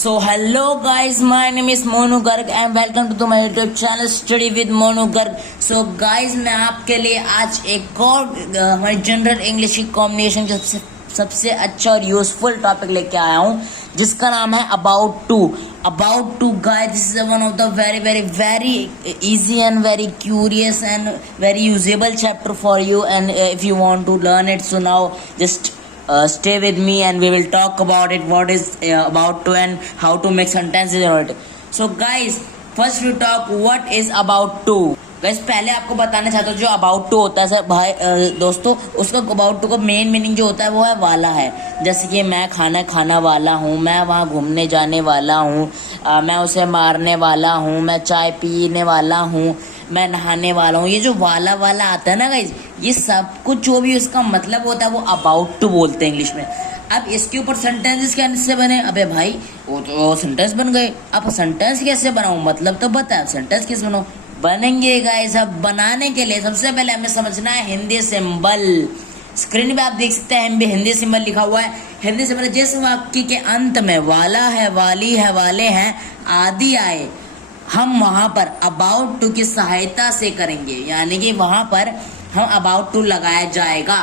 So hello guys, my name is Monu Garg and welcome to my YouTube channel Study with Monu Garg. So guys, मैं आपके लिए आज एक और हमारी जनरल इंग्लिश की कॉम्बिनेशन के सबसे अच्छा और यूजफुल टॉपिक लेके आया हूँ जिसका नाम है about to guys, this is one of the very easy and very curious and very usable chapter for you, and if you want to learn it, so now just stay with me and we will talk about it, what is about to and how to make sentences in it. So guys, first we talk what is about to. guys, पहले आपको बताना चाहता हूँ जो about to होता है sir भाई दोस्तों, उसका अबाउट टू का मेन मीनिंग जो होता है वो है वाला है। जैसे कि मैं खाना वाला हूँ, मैं वहाँ घूमने जाने वाला हूँ, मैं उसे मारने वाला हूँ, मैं चाय पीने वाला हूँ, मैं नहाने वाला हूँ। ये जो वाला आता है ना गाइज, ये सब कुछ जो भी उसका मतलब होता है वो अबाउट टू बोलते हैं इंग्लिश में। अब इसके ऊपर सेंटेंसेस कैसे बने? अबे भाई वो तो सेंटेंस बन गए। अब सेंटेंस कैसे बनाऊं? मतलब तो बता, सेंटेंस कैसे बनाऊं? बनेंगे गाइस। अब बनाने के लिए सबसे पहले हमें समझना है हिंदी सिंबल। स्क्रीन पे आप देख सकते हैं हिंदी सिंबल लिखा हुआ है। हिंदी सिंबल जिस वाक्य के अंत में वाला है, वाली है, वाले हैं आदि आए, हम वहां पर अबाउट टू की सहायता से करेंगे, यानी कि वहां पर हम अबाउट टू लगाया जाएगा।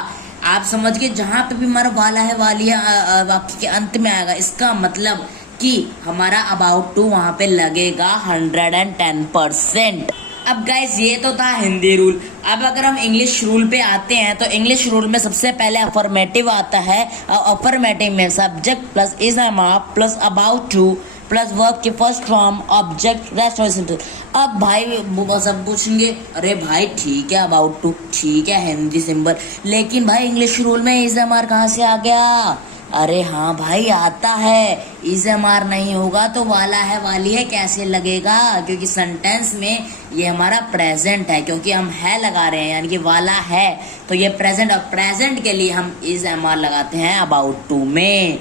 आप समझ के जहां पे भी हमारा वाला है, वाली है वाक्य के अंत में आएगा, इसका मतलब कि हमारा अबाउट टू वहां पे लगेगा 110%। अब गाइस ये तो था हिंदी रूल। अब अगर हम इंग्लिश रूल पे आते हैं तो इंग्लिश रूल में सबसे पहले अफर्मेटिव आता है। अफर्मेटिव में subject plus is am plus about to plus verb के first form object rest of sentence. अब भाई सब पूछेंगे अरे भाई ठीक है अबाउट टू ठीक है हिंदी सिंबल, लेकिन भाई इंग्लिश रूल में इज एम आर कहाँ से आ गया? अरे हाँ भाई आता है। इज एम आर नहीं होगा तो वाला है, वाली है कैसे लगेगा? क्योंकि सेंटेंस में ये हमारा प्रेजेंट है, क्योंकि हम है लगा रहे हैं, यानी कि वाला है तो ये प्रेजेंट, और प्रेजेंट के लिए हम इज एम आर लगाते हैं अबाउट टू में।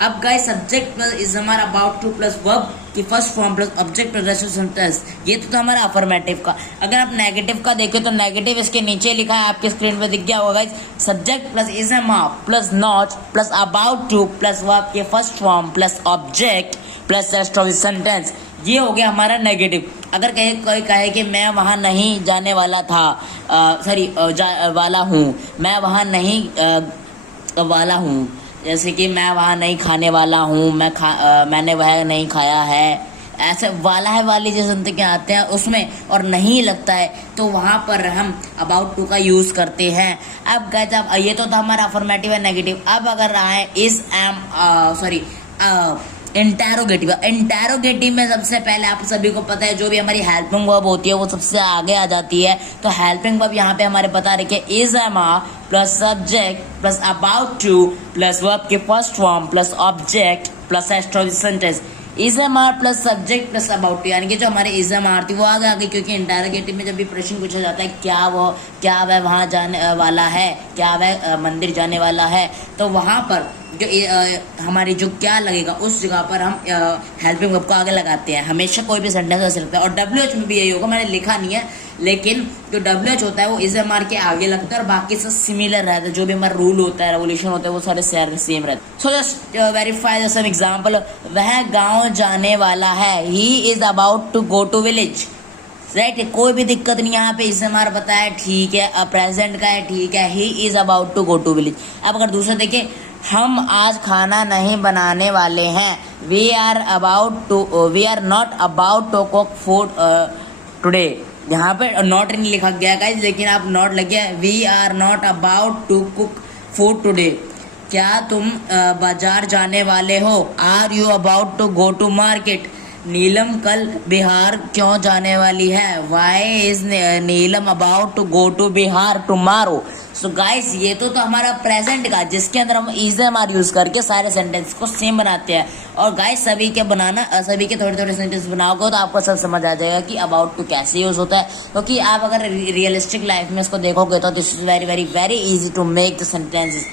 अब गाइस सब्जेक्ट प्लस इज हमारा अबाउट टू प्लस वर्ब की first form plus object plus rest of sentence, ये तो हमारा अफर्मेटिव का। अगर आप नेगेटिव का देखें तो नेगेटिव इसके नीचे लिखा है, आपके स्क्रीन पे दिख गया होगा guys. Subject plus is am plus not plus about to plus verb के first form plus object plus rest of sentence, ये हो गया हमारा नेगेटिव। अगर कोई कहे कि मैं वहां नहीं जाने वाला था, वाला हूँ, मैं वहां नहीं वाला हूँ, जैसे कि मैं वहाँ नहीं खाने वाला हूँ, मैंने वह नहीं खाया है, ऐसे वाला है, वाली जैसे सुनते के आते हैं उसमें और नहीं लगता है तो वहाँ पर हम अबाउट टू का यूज करते हैं। अब गाइस अब ये तो था हमारा अफर्मेटिव है नेगेटिव। अब अगर आए इज एम इंटेरोगेटिव में सबसे पहले आप सभी को पता है जो भी हमारी हेल्पिंग वर्ब होती है वो सबसे आगे आ जाती है। तो हेल्पिंग वर्ब यहाँ पे हमारे बता रखे is am plus subject plus about to plus verb के first form plus object plus rest of sentence. Is am are plus subject plus about to, यानी कि जो हमारे इज एम आर थी वो आगे आ गई, क्योंकि इंटेरोगेटिव में जब भी प्रश्न पूछा जाता है क्या वह वहाँ जाने वाला है, क्या वह मंदिर जाने वाला है, तो वहाँ पर जो हमारी जो क्या लगेगा उस जगह पर हम हेल्पिंग वर्ब को आगे लगाते हैं। हमेशा कोई भी सेंटेंस ऐसे लगता है, और डब्ल्यूएच में भी यही होगा, मैंने लिखा नहीं है, लेकिन जो डब्ल्यूएच होता है वो इज एम आर के आगे लगता है और बाकी सब सिमिलर रहता है। जो भी हमारा रूल होता है, रेवोल्यूशन होता है, वो सारे सेम रहते हैं। So just verify some example. वह गांव जाने वाला है, he is about to go to village, right. कोई भी दिक्कत नहीं, यहाँ पे इज एम आर बताया ठीक है, प्रेजेंट का है ठीक है, he is about to go to village. अब अगर दूसरा देखिए, हम आज खाना नहीं बनाने वाले हैं, we are not about to cook food today. यहाँ पे नॉट नहीं लिखा गया गाइस, लेकिन आप नॉट लगे, we are not about to cook food today. क्या तुम बाजार जाने वाले हो? Are you about to go to market? Neelam कल बिहार क्यों जाने वाली है? Why is Neelam about to go to Bihar tomorrow? So guys ये तो हमारा प्रेजेंट का, जिसके अंदर हम इज एम आर यूज करके सारे सेंटेंस को सेम बनाते हैं। और गाइस सभी के थोड़े सेंटेंस बनाओगे तो आपको सब समझ आ जाएगा कि अबाउट टू कैसे यूज होता है, क्योंकि आप अगर रियलिस्टिक लाइफ में इसको देखोगे तो this is very easy to make the sentences.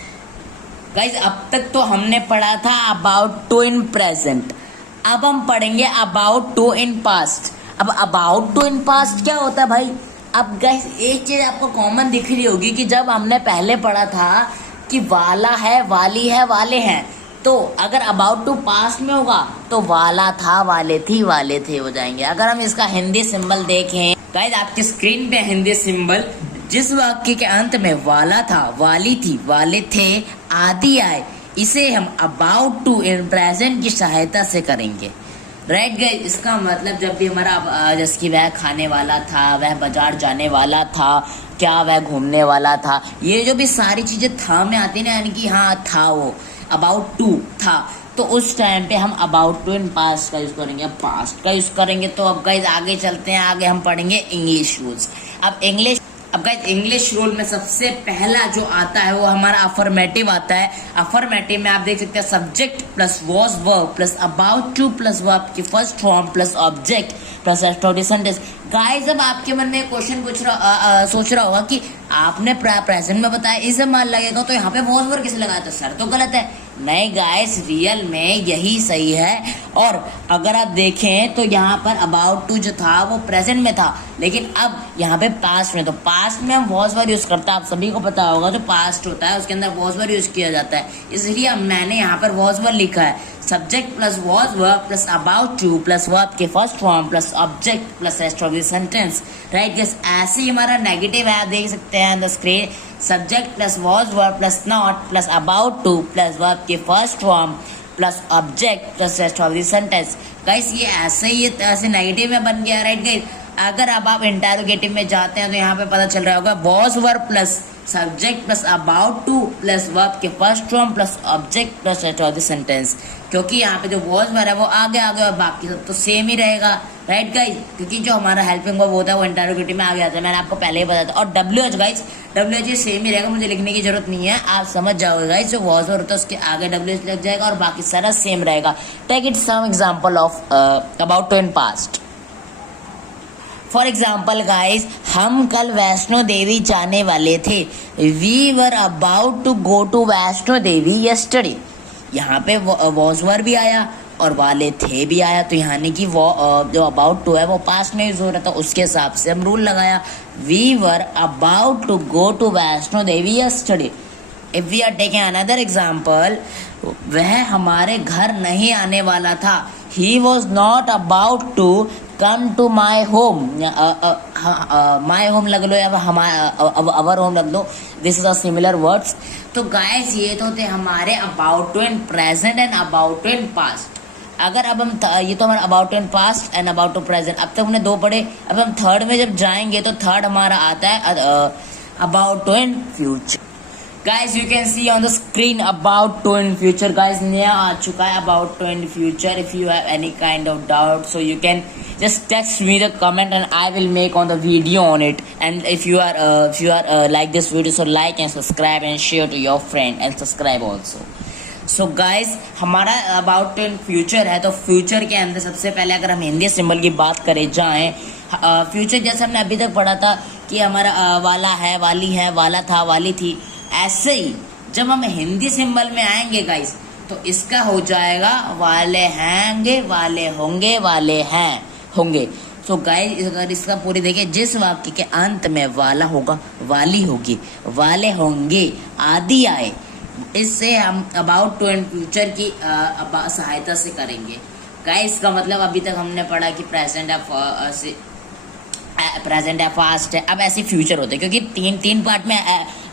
Guys अब तक तो हमने पढ़ा था अबाउट टू इन प्रेजेंट, अब हम पढ़ेंगे अबाउट टू इन पास्ट। अब अबाउट टू इन पास्ट क्या होता है भाई? अब गाइस एक चीज आपको कॉमन दिख रही होगी कि जब हमने पहले पढ़ा था कि वाला है, वाली है, वाले हैं, तो अगर अबाउट टू पास्ट में होगा तो वाला था, वाले थी, वाले थे हो जाएंगे। अगर हम इसका हिंदी सिंबल देखें गाइस, आपकी स्क्रीन पे हिंदी सिंबल, जिस वाक्य के अंत में वाला था, वाली थी, वाले थे आदि आए, इसे हम अबाउट टू इन प्रेजेंट की सहायता से करेंगे। राइट गाइस, इसका मतलब जब भी हमारा जैसे कि वह खाने वाला था, वह बाजार जाने वाला था, क्या वह घूमने वाला था, ये जो भी सारी चीजें था में आती है ना, यानी कि हाँ था वो, अबाउट टू था, तो उस टाइम पे हम अबाउट टू इन पास्ट का यूज करेंगे। अब पास्ट का यूज करेंगे तो अब गाइस आगे चलते हैं, आगे हम पढ़ेंगे इंग्लिश रूल्स। अब गाइस इंग्लिश रूल में सबसे पहला जो आता है वो हमारा अफर्मेटिव आता है। अफर्मेटिव में आप देख सकते हैं subject plus was verb plus about to plus verb की first form plus object plus rest of the sentence. Guys अब आपके मन में क्वेश्चन सोच रहा होगा कि आपने प्रेजेंट में बताया इसे मान लगेगा, तो यहाँ पे वॉज वर्ब किसे लगाया? तो सर तो गलत है। नहीं गाइस, रियल में यही सही है। और अगर आप देखें तो यहाँ पर अबाउट टू जो था वो प्रेजेंट में था, लेकिन अब यहाँ पे पास्ट में, तो पास्ट में हम वॉज वर्ब यूज करते हैं। आप सभी को पता होगा जो पास्ट होता है उसके अंदर वॉज वर्ब यूज किया जाता है, इसलिए मैंने यहाँ पर वॉज वर्ब लिखा है। Subject plus was verb plus about to plus verb के first form plus object plus rest of the sentence. Right guys, ऐसे ही हमारा नेगेटिव है, आप देख सकते हैं the screen. Subject plus was verb plus not plus about to plus verb के first form plus object plus rest of the sentence. Guys ये ऐसे ही ऐसे नेगेटिव में बन गया। राइट गाइस, अगर अब आप इंटेरोगेटिव में जाते हैं तो यहाँ पे पता चल रहा होगा was verb plus subject plus about to plus verb के first form plus object plus rest of the sentence, क्योंकि यहाँ पे जो वॉज वर्ब है वो आगे और बाकी सब तो सेम ही रहेगा। राइट गाइस, क्योंकि जो हमारा हेल्पिंग वर्ब होता है वो इंटेरोगेटिव में आगे आता है, मैंने आपको पहले ही बताया था। और WH गाइस, WH सेम ही रहेगा, मुझे लिखने की जरूरत नहीं है, आप समझ जाओगे गाइस। जो वॉज वर्ब होता है उसके आगे WH लग जाएगा और बाकी सारा सेम रहेगा। Take it some example of about to in past. For example guys, हम कल वैष्णो देवी जाने वाले थे। We were about to go to Vaishno Devi yesterday. यहाँ पे वॉज वर्ब भी आया और वाले थे भी आया, तो यहाँ की जो अबाउट टू है वो पास्ट में यूज हो रहा था, उसके हिसाब से हम रूल लगाया। We were about to go to Vaishno Devi yesterday. If we are taking another example, वह हमारे घर नहीं आने वाला था। He was not about to come to my home. My home लग लो या अवर होम लग लो, this is a similar words. तो गाइस ये तो थे हमारे about to in present and about to in past. अगर अब हम ये तो हमारा about to in past and about to present, अब तक हमने दो पढ़े। अब हम थर्ड में जब जाएंगे तो थर्ड हमारा आता है about to in future. Guys, you can see on the screen about to in future. Guys, नया आ चुका है about to in future. If you have any kind of doubt, so you can just text me the comment and I will make on the video on it. And if you are like this video, so like and subscribe and share to your friend and subscribe also. So guys, हमारा about to in future है, तो future के अंदर सबसे पहले अगर हम Hindi symbol की बात करें जाएं, फ्यूचर जैसे हमने अभी तक पढ़ा था कि हमारा वाला है, वाली है, वाला था, वाली थी, ऐसे ही जब हम हिंदी सिंबल में आएंगे गाइस तो इसका हो जाएगा वाले हैंगे, वाले होंगे, वाले हैं होंगे। सो गाइस अगर इसका पूरी देखिए, जिस वाक्य के अंत में वाला होगा, वाली होगी, वाले होंगे आदि आए, इससे हम अबाउट टू एंड फ्यूचर की सहायता से करेंगे। गाइस का मतलब अभी तक हमने पढ़ा कि प्रेजेंट है, पास्ट है, अब ऐसे फ्यूचर होते हैं, क्योंकि तीन पार्ट में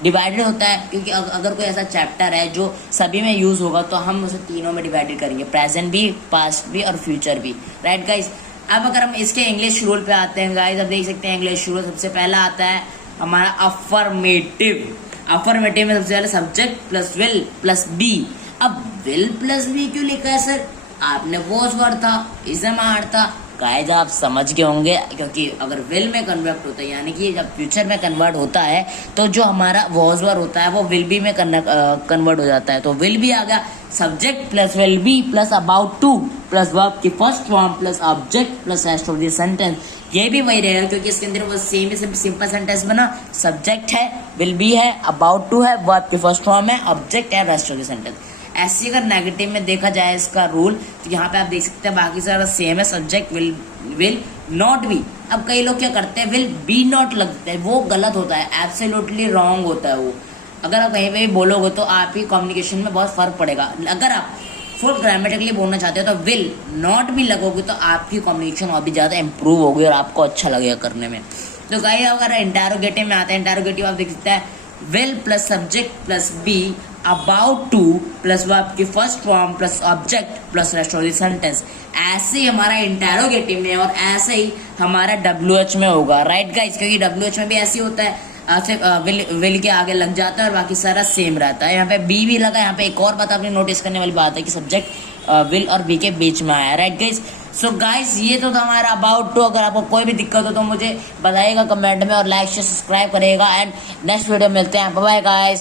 डिवाइडेड होता है। क्योंकि अगर कोई ऐसा चैप्टर है जो सभी में यूज होगा तो हम उसे तीनों में डिवाइडेड करेंगे, प्रेजेंट भी, पास्ट भी और फ्यूचर भी। राइट गाइस, अब अगर हम इसके इंग्लिश रूल पे आते हैं गाइस, अब देख सकते हैं इंग्लिश रूल सबसे पहला आता है हमारा अफर्मेटिव। अफर्मेटिव में सबसे पहले subject plus will plus be. अब विल प्लस बी क्यों लिखा है सर? आपने वॉज वर्ड था, इज मार था। गाइस आप समझ गए होंगे, क्योंकि अगर विल में कन्वर्ट होता है, यानी कि जब फ्यूचर में कन्वर्ट होता है तो जो हमारा वॉज वर्ड होता है वो विल बी में कन्वर्ट हो जाता है। तो विल बी आ गया, subject plus will be plus about to plus verb की first form plus object plus rest of the sentence. ये भी वही रहेगा, क्योंकि इसके अंदर वो सेम ही सिंपल सेंटेंस बना, सब्जेक्ट है, विल बी है, अबाउट टू है, वर्ब की फर्स्ट फॉर्म है, ऑब्जेक्ट है, रेस्ट ऑफ द सेंटेंस। ऐसे अगर नेगेटिव में देखा जाए इसका रूल, तो यहाँ पे आप देख सकते हैं बाकी सारा सेम है, सब्जेक्ट विल नॉट बी। अब कई लोग क्या करते हैं, विल बी नॉट लगते हैं, वो गलत होता है, एब्सोल्युटली रॉन्ग होता है वो। अगर आप कहीं पे भी बोलोगे तो आपकी कम्युनिकेशन में बहुत फर्क पड़ेगा। अगर आप फुल ग्रामेटिकली बोलना चाहते हो तो विल नॉट भी लगोगे तो आपकी कम्युनिकेशन और भी ज़्यादा इंप्रूव होगी और आपको अच्छा लगेगा करने में। तो गाइस अगर इंटरोगेटिव में आता है, इंटरोगेटिव आप देख सकते हैं will plus subject plus be about to plus वो आपकी first form plus object plus rest of the sentence. ऐसे ही हमारा इंटरोगेटिव में और ऐसे ही हमारा WH में होगा, राइट गाइस, क्योंकि WH में भी ऐसे ही होता है, ऐसे विल के आगे लग जाता है और बाकी सारा सेम रहता है। यहाँ पे बी भी लगा। यहाँ पे एक और बात आपने नोटिस करने वाली बात है कि सब्जेक्ट विल और बी के बीच में आया, राइट गाइस। सो गाइस ये तो था हमारा अबाउट टू। अगर आपको कोई भी दिक्कत हो तो मुझे बताइएगा कमेंट में और लाइक शेयर सब्सक्राइब करिएगा एंड नेक्स्ट वीडियो मिलते हैं। Bye bye guys.